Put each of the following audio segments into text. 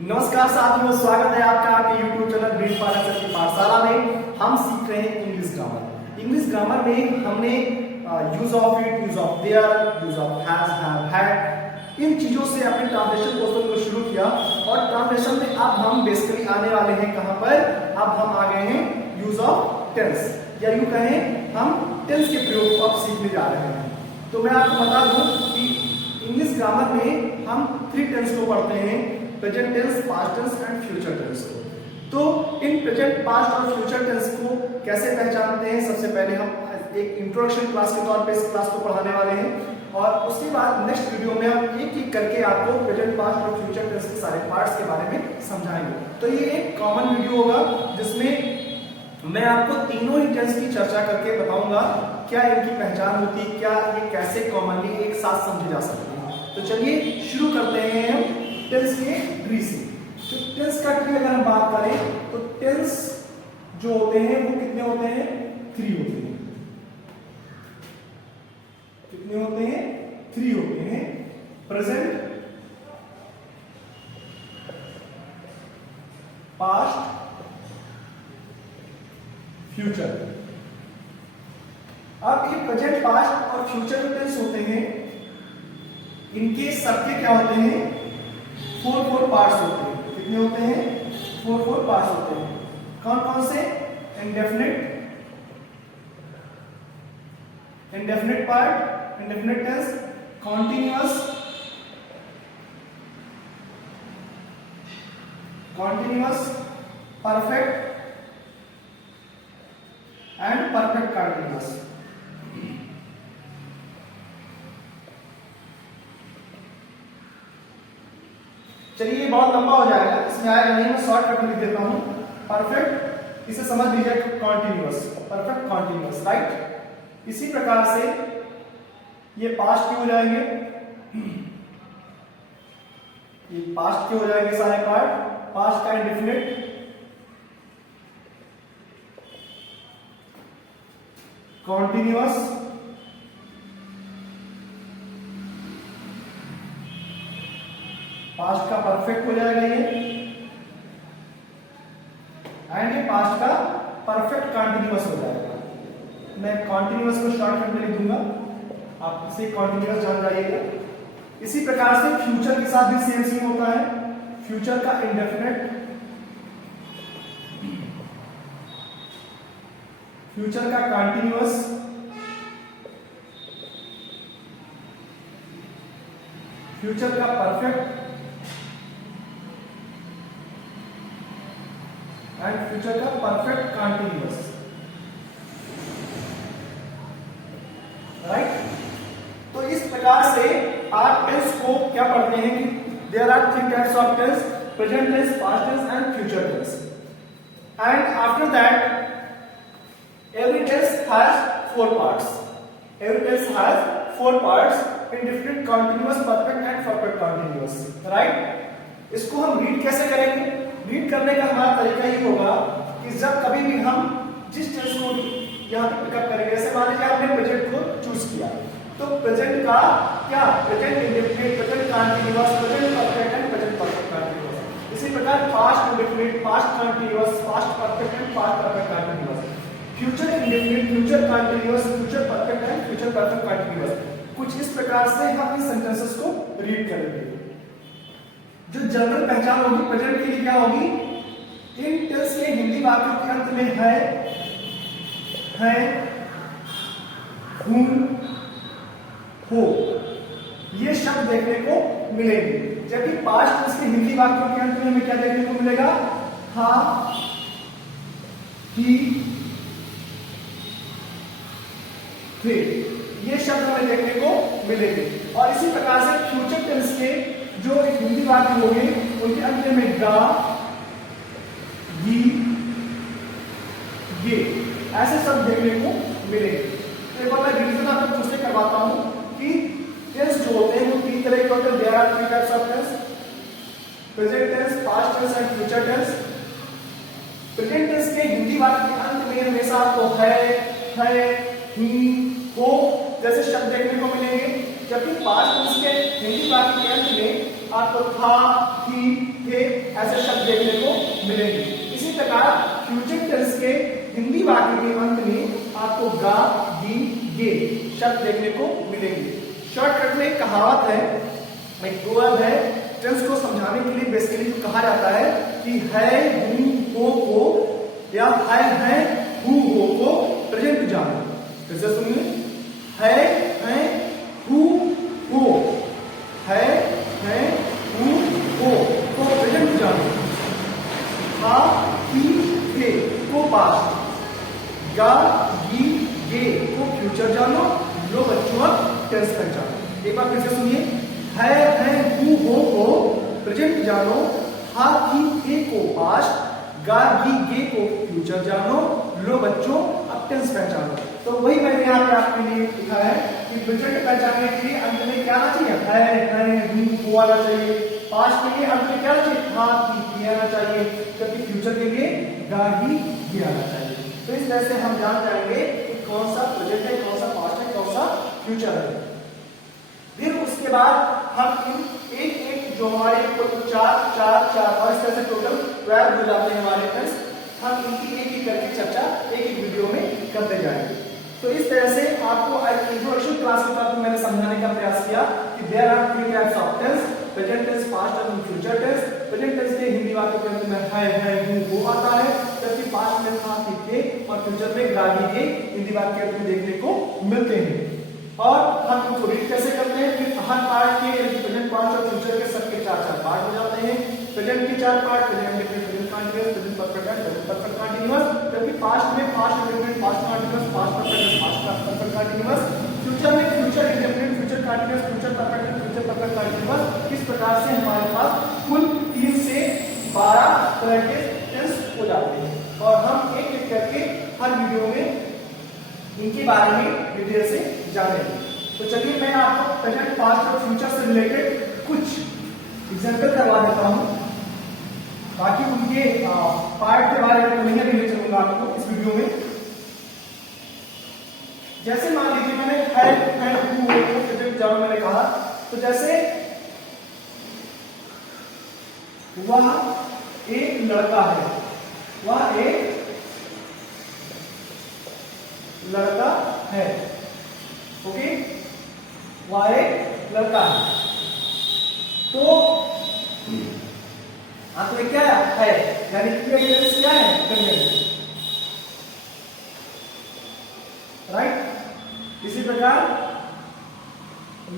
नमस्कार साथियों, स्वागत है आपका आपके YouTube channel green parlour sir की पाठशाला में। हम सीख रहे हैं इंग्लिश ग्रामर। इंग्लिश ग्रामर में हमने use of it, use of there, use of has, have, had, इन चीजों से अपने ट्रांसलेशन पोर्शन को शुरू किया और ट्रांसलेशन में अब हम बेसिकली आने वाले हैं कहां पर? अब हम आ गए हैं यूज ऑफ टेंस, या यूं कहें हम टेंस के प्रयोग को अब सीखने जा रहे हैं। तो मैं आपको बता दूं कि इंग्लिश ग्रामर में हम 3 टेंस को पढ़ते हैं, present tense, past tense and future tense को। तो इन प्रेजेंट, पास्ट और फ्यूचर टेंस को कैसे पहचानते हैं? सबसे पहले हम एक इंट्रोडक्शन क्लास के तौर पे इस क्लास को पढ़ाने वाले हैं और उसके बाद नेक्स्ट वीडियो में हम एक एक करके आपको प्रेजेंट, पास्ट और फ्यूचर टेंस के सारे पार्ट्स के बारे में समझाएंगे। तो ये एक कॉमन वीडियो होगा जिसमें मैं आपको तीनों ही टेंस की चर्चा करके बताऊंगा क्या इनकी पहचान होती है, क्या ये कैसे कॉमनली एक साथ समझे जा सकते हैं। तो चलिए शुरू करते हैं हम टेंस के ट्री से। तो टेंस का ट्री अगर हम बात करें तो टेंस जो होते हैं वो कितने होते हैं? 3 होते हैं। कितने होते हैं? 3 होते हैं। Present, past, future. अब ये प्रेजेंट, पास्ट और फ्यूचर टेंस होते हैं, इनके सबके क्या होते हैं? 4 पार्ट्स होते हैं। कितने होते हैं? 4 पार्ट्स होते हैं। कौन कौन से? Indefinite, indefinite part, indefinite tense, continuous, continuous, perfect and perfect continuous. चलिए बहुत लंबा हो जाएगा, इसमें आएगा नहीं, मैं शॉर्टकट में लिख देता हूं। परफेक्ट, इसे समझ लीजिए, कॉन्टिन्यूअस, परफेक्ट कॉन्टिन्यूअस, राइट। इसी प्रकार से ये पास्ट के हो जाएंगे, ये पास्ट के हो जाएंगे सारे पार्ट। पास्ट का इंडेफिनिट, कॉन्टिन्यूअस, पास्ट का परफेक्ट हो जाएगा ये, एंड ये पास्ट का परफेक्ट कॉन्टिन्यूअस हो जाएगा। मैं कॉन्टिन्यूअस को शॉर्टकट में लिख दूंगा, आप इसे कॉन्टिन्यूअस जान जाइएगा। इसी प्रकार से फ्यूचर के साथ भी सेम सेम होता है। फ्यूचर का इंडेफिनिट, फ्यूचर का कॉन्टिन्यूअस, फ्यूचर का परफेक्ट एंड फ्यूचर का परफेक्ट कॉन्टिन्यूअस, राइट। तो इस प्रकार से आप टेंस को क्या पढ़ते हैं कि there are 3 types of tense, present tense, past tense and future tense. And after that every tense has 4 parts. Every tense has 4 parts in different continuous, perfect and perfect continuous, right. इसको हम read कैसे करेंगे? Read करने का हमारा तरीका ये होगा कि जब कभी भी हम जिस टेंस को यहाँ पे पिकअप करेंगे, जैसे मान लीजिए आपने प्रेजेंट को चूज किया, तो प्रेजेंट का क्या? Present indefinite, present continuous, present perfect and present perfect continuous. इसी प्रकार past indefinite, past continuous, past perfect and past perfect continuous. Future indefinite, future continuous, future perfect and future perfect continuous. कुछ इस प्रकार से हम इन sentences को read करेंगे। जो जनरल पहचान होगी प्रेजेंट के लिए क्या होगी? इन टेंस के हिंदी वाक्यों के अंत में है, हूं, हो, ये शब्द देखने को मिलेंगे। जबकि पास्ट टेंस के हिंदी वाक्यों के अंत में हमें क्या देखने को मिलेगा? था, ही, थे, ये शब्द हमें देखने को मिलेंगे। और इसी प्रकार से फ्यूचर टेंस के जो एक हिंदी वाक्य होंगे उनके अंत में गा, गी, ये ऐसे शब्द देखने को मिलेंगे। तो एक बार मैं रिवीजन आपको फिर से करवाता हूं कि टेंस जो होते हैं वो 3 तरह के होते हैं। There are 3 types of tense, present tense, past tense and future tense. Present tense के हिंदी वाक्य के अंत में हमेशा आपको है, ही, हो जैसे शब्द देखने को मिलेंगे। जबकि पास्ट टेंस के हिंदी वाक्य के अंत में आपको था, थी, थे ऐसे शब्द देखने को मिलेंगे। इसी प्रकार फ्यूचर टेंस के हिंदी वाक्य के अंत में आपको गा, गी, गे शब्द देखने को मिलेंगे। शॉर्टकट में एक कहावत है, एक प्रोवर्ब है, टेंस को समझाने के लिए बेसिकली कहा जाता है कि है, हूं, हो को या है, हूं, हो को प्रेजेंट जानो। फिर से सुनिए, है, हूं, हो, है, हूं, हो को प्रेजेंट जानो, हा, ही, थे को पास्ट, गा, गी, गे को फ्यूचर जानो, लो बच्चों अब टेंस पहचानो। एक बार फिर से सुनिए, है, हूं, हो को प्रेजेंट जानो, हा, ही, थे को पास्ट, गा, गी, गे को फ्यूचर जानो, लो बच्चों अब टेंस पहचानो। तो वही मैंने यहाँ पे आपके लिए लिखा है कि प्रेजेंट पहचानने के लिए अंत में क्या आना चाहिए, है, हूं, हो आना चाहिए। पास्ट के लिए अंत में क्या आना चाहिए, हा, ही आना चाहिए, जबकि फ्यूचर के लिए गा, गी, गे आना चाहिए। तो इस तरह से हम जान जाएंगे कि कौन सा प्रेजेंट है, कौन सा पास्ट है, कौन सा फ्यूचर है। फिर उसके बाद हम इन एक जो हमारे चार और इस तरह से टोटल 12 हो जाते हैं हमारे टेंस, हम इनकी एक करके चर्चा एक वीडियो में करते जाएंगे। तो इस तरह से आपको इंट्रोडक्शन क्लास के बाद मैंने समझाने का प्रयास किया कि there are 3 types of tense, present tense, past and future tense. Present tense के हिंदी वाक्य के अंत में है, हूं, हो आता है, जबकि पास्ट में था, थे और फ्यूचर में गा, गी, गे हिंदी वाक्य के अंत में देखने को मिलते हैं। और हम इनको रीड कैसे करते हैं, फिर हर पार्ट के प्रेजेंट, पास्ट और फ्यूचर के सबके 4 पार्ट हो जाते हैं। प्रेजेंट के 4 part, present indefinite, present continuous, present perfect and present perfect continuous, जबकि पास्ट में past indefinite, past continuous, past perfect and past perfect continuous, future में future indefinite, future continuous, future perfect and future perfect continuous. इस प्रकार से हमारे पास कुल 3 से 12 तरह के टेंस हो जाते हैं और हम एक एक करके हर वीडियो में इनके बारे में डिटेल से जानेंगे। तो चलिए मैं आपको प्रेजेंट, पास्ट और फ्यूचर से रिलेटेड कुछ एग्जांपल करवा देता हूं, बाकी उनके पार्ट के बारे में तो नहीं ले चलूंगा आपको इस वीडियो में। जैसे मान लीजिए मैंने है, हूं, हो को प्रेजेंट जानो मैंने कहा, तो जैसे वह एक लड़का है, वह एक लड़का है, ओके, वह एक लड़का है। तो अंत में क्या है, यानी कि टेंस क्या है, प्रेजेंट, राइट। इसी प्रकार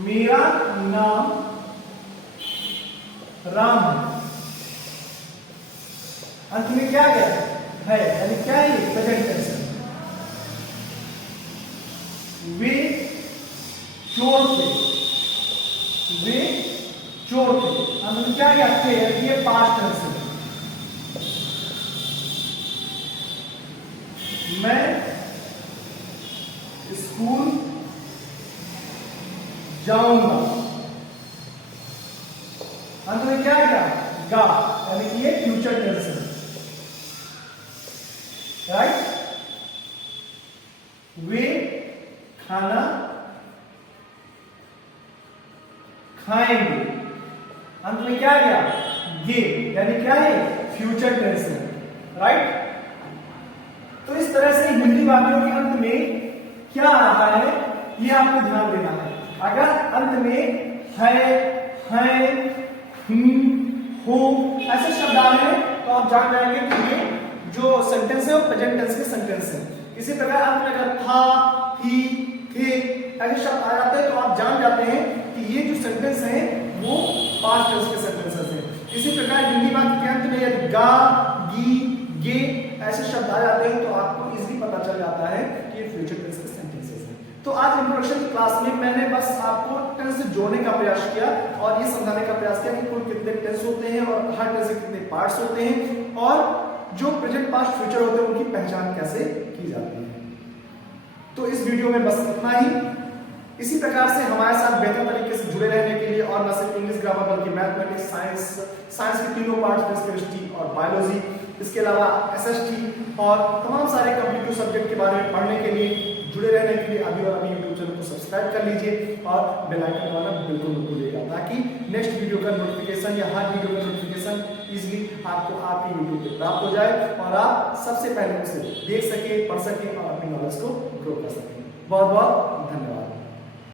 मेरा नाम राम है, अंत में क्या गया है, यानी क्या है, प्रेजेंट टेंस है। वे चोर थे, वे चोर थे, अंत क्या गया थे, ये पास्ट टेंस है। मैं स्कूल जाऊंगा, अंत में क्या गया, गा, यानी कि ये फ्यूचर टेंस है, राइट। वे खाना खाएंगे, अंत में क्या गया, ये, यानी क्या है, फ्यूचर टेंस है, राइट। तो इस तरह से हिंदी वाक्यों के अंत में क्या आ रहा है ये आपको ध्यान देना है। अगर अंत में है, हो ऐसे शब्द आ रहे हैं तो आप जान जाएंगे कि ये जो सेंटेंस है वो प्रेजेंट टेंस के सेंटेंस है। इसी प्रकार अंत में अगर था, ही, थे ऐसे शब्द आ जाते हैं तो आप जान जाते हैं कि ये जो सेंटेंस है वो पास्ट टेंस के सेंटेंसेस हैं। इसी प्रकार हिंदी वाक्य के अंत में यदि गा, गी, गे ऐसे शब्द आ जाते हैं तो आपको इजीली पता चल जाता है कि ये फ्यूचर टेंस के सेंटेंसेस हैं। तो आज इंट्रोडक्शन की क्लास में मैंने बस आपको टेंस से जोड़ने का प्रयास किया और ये समझाने का प्रयास किया कि कुल कितने टेंस होते हैं और हर टेंस के कितने पार्ट्स होते हैं और जो प्रेजेंट, पास्ट, फ्यूचर होते हैं उनकी पहचान कैसे की जाती है। तो इस वीडियो में बस इतना ही। इसी प्रकार से हमारे साथ बेहतर तरीके से जुड़े रहने के लिए और न सिर्फ इंग्लिश ग्रामर बल्कि मैथमेटिक्स, साइंस के तीनों पार्ट्स, केमिस्ट्री और बायोलॉजी, इसके अलावा एसएसटी और तमाम सारे कंप्यूटर सब्जेक्ट के बारे में पढ़ने के लिए, जुड़े रहने के लिए अभी और अभी यूट्यूब चैनल को सब्सक्राइब कर लीजिए और बेल आइकन दबाना बिल्कुल मत भूलिएगा ताकि नेक्स्ट वीडियो का नोटिफिकेशन या हर वीडियो का नोटिफिकेशन इजीली आपको आपकी यूट्यूब पे प्राप्त हो जाए और आप सबसे पहले उसे देख सके, पढ़ सके और अपनी नॉलेज को ग्रो कर सके। बहुत बहुत धन्यवाद।